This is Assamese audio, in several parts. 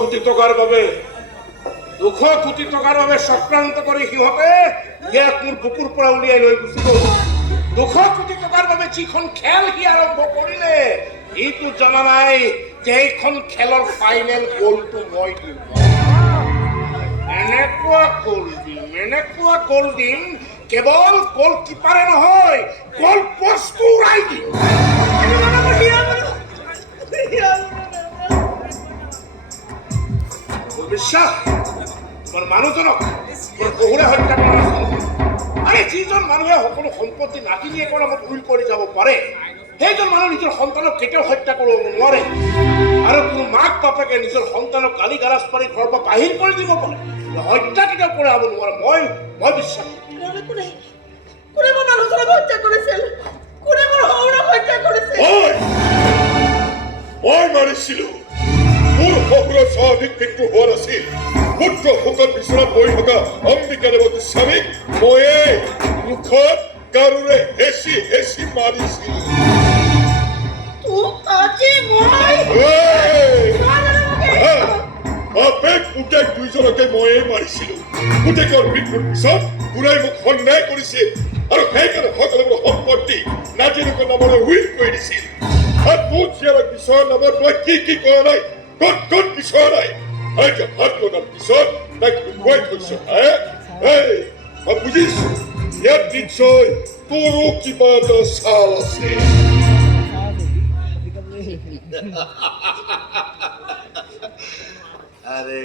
কোটি টকাৰ বাবে চক্ৰান্ত কৰি সিহঁতে ইয়াক মোৰ বুকুৰ পৰা উলিয়াই লৈ গুচি গ'ল। 200 কোটি টকাৰ বাবে যিখন খেল সি আৰম্ভ কৰিলে, সিটো জনা নাই যে এইখন খেলৰ ফাইনেল গ'লটো মই দিম। এনেকুৱা গ'ল দিম, কেৱল গ'ল কিপাৰে নহয়, গ'ল পোষ্টটো উৰাই দিম। বিশ্বাস তোমাৰ মানুহজনক মোৰ বহুৰে হত্যা কৰা নাছিল। আৰে যিজন মানুহে সকলো সম্পত্তি নাতিনীয়েকৰ নামত উইল কৰি যাব পাৰে, সেইজন মানুহ নিজৰ সন্তানক কেতিয়াও হত্যা কৰিব নোৱাৰে। আৰু কোনো মাক বাপেকে নিজৰ সন্তানক গালি গালাজ পাৰি ঘৰৰ পৰা বাহিৰ কৰি দিব পাৰে, হত্যা কেতিয়াও কৰাব নোৱাৰে। মই বিশ্বাস কোনে মোৰ মানুহজনক হত্যা কৰিছিল? কোনে মোৰ শহুৰক হত্যা কৰিছিল? মই মাৰিছিলো। মোৰ শহুৰৰ স্বাভাৱিক মৃত্যু হোৱা নাছিল। পুত্ৰ শোকত বিচনাত পৰি থকা অম্বিকা দেৱ গোস্বামীক ময়ে মুখত গাৰুৰে হেঁচি মাৰিছিল। বাপেক পুতেক দুইজনকে ময়ে মাৰিছিলো। পুতেকৰ মৃত্যুৰ পিছত বুঢ়াই মোক সন্দেহ কৰিছিল আৰু সেইকাৰণে সকলোবোৰ সম্পত্তি নাতিনীয়েকৰ নামলৈ উইল কৰি দিছিল। আৰু তোৰ জীয়াৰক বিচৰাৰ নামত মই কি কৰা নাই, ক'ত বিচৰা নাই। হাত লগাৰ পিছত তাইক লুকুৱাই থৈছ। মই বুজিছো ইয়াত নিশ্চয় তোৰো কিবা এটা চাল আছে। আৰে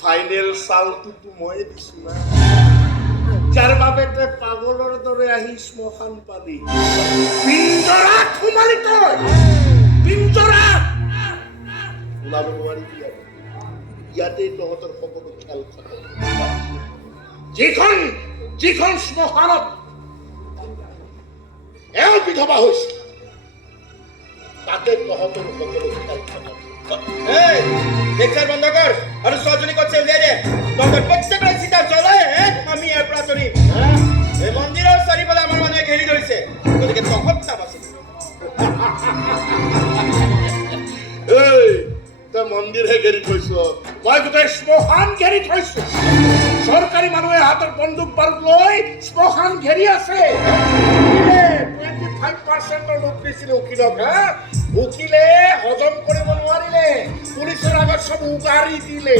ফাইনেল চালটোতো ময়ে দিছো না, যাৰ বাবে তই পাগলৰ দৰে আহি শ্মশান পালি। পিঞ্জৰাত সোমালি তই, পিঞ্জৰাত ওলাব নোৱাৰি। ইয়াতেই তহঁতৰ সকলো খেল খতম। যিখন শ্মশানত এওঁ বিধৱা হৈছে, তাতে তহঁতৰ সকলো খেল খতম। লেকচাৰ বন্ধ কৰ আৰু ছোৱালীজনী ক'ত উলিয়াই দে। তহঁতৰ প্ৰত্যেকৰে চিতা জ্বলাই আমি ইয়াৰ পৰা তৰিম। এই মন্দিৰৰ চাৰিওফালে আমাৰ মানুহে ঘেৰি ধৰিছে, গতিকে তহঁত নাবাচিবি। তই মন্দিৰহে ঘেৰি থৈছ, মই গোটেই শ্মশান ঘেৰি থৈছো। চৰকাৰী মানুহে হাতত বন্দুক বাৰুদ লৈ শ্মশান ঘেৰি আছে। 25% লোক দিছিলে উকিলক। উকিলে হজম কৰিব নোৱাৰিলে, পুলিচৰ আগত চব উগাৰি দিলে।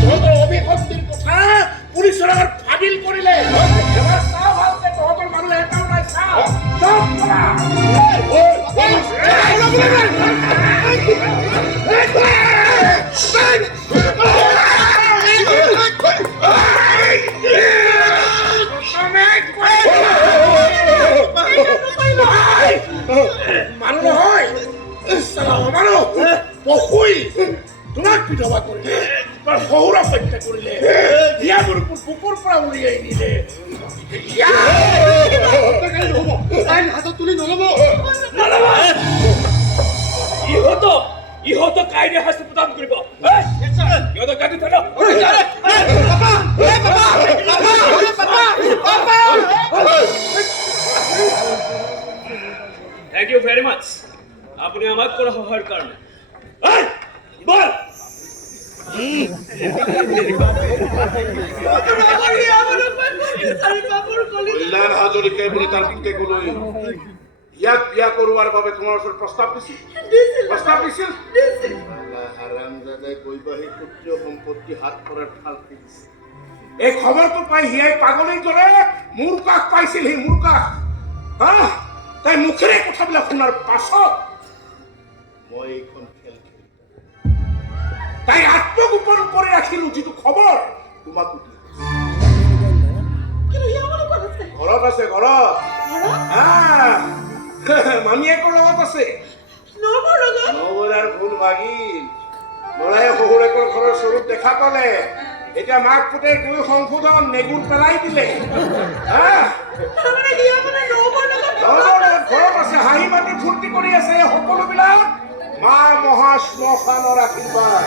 তহঁতৰ অভিশক্তিৰ কথা পুলিচৰ আগত ফাদিল কৰিলে। এবাৰ চা ভালকে, তহঁতৰ মানুহ এটাও নাই। চা চব কৰা। মানুহ নহয়, মানুহ পশুই তোমাক বিধৱা কৰিলে, তোমাৰ শহুৰক হত্যা কৰিলে, ইয়াৰ বুকুৰ পৰা উলিয়াই নিলে। হাতত তুলি নলব। ইহঁতক কাইৰে শাস্তি প্ৰদান কৰিব। ইহঁতক গাড়ী থৈ লওক। থ্যাংক ইউ ভেৰি মাচ, আপনি আমাক কৰা সহায়ৰ কাৰণে। বল কল্যাণ হাজৰিকাই বুলি তাৰ পিতেকলৈ ইয়াক বিয়া কৰোৱাৰ বাবে তোমাৰ ওচৰত প্ৰস্তাৱ দিছিল। হাৰামজাদাই বৈবাহিক পুত্ৰীয় সম্পত্তি হাত কৰাৰ ঠাল দিছিল। এই খবৰটো পাই হিয়াই পাগলীৰ দৰে মোৰ কাষ পাইছিল। সি মোৰ কাষ তাই মুখেৰে কথাবিলাক শুনাৰ পাছত মই এইখন খেল খেলি তাই আত্মগোপন কৰি ৰাখিলো। যিটো খবৰ তোমাক ঘৰত আছে, ঘৰত মামীয়েকৰ লগত আছে। নৱৰাৰ ভুল ভাগিল। ল'ৰাই শহুৰেকৰ ঘৰৰ স্বৰূপ দেখা পালে, এতিয়া মাক পুতেক দুই সংশোধন নেগুৰ পেলাই দিলে। ঘৰত আছে, হাঁহি মাতি ফূৰ্তি কৰি আছে। সকলোবিলাক মা মহা শ্মশানৰ আশীৰ্বাদ।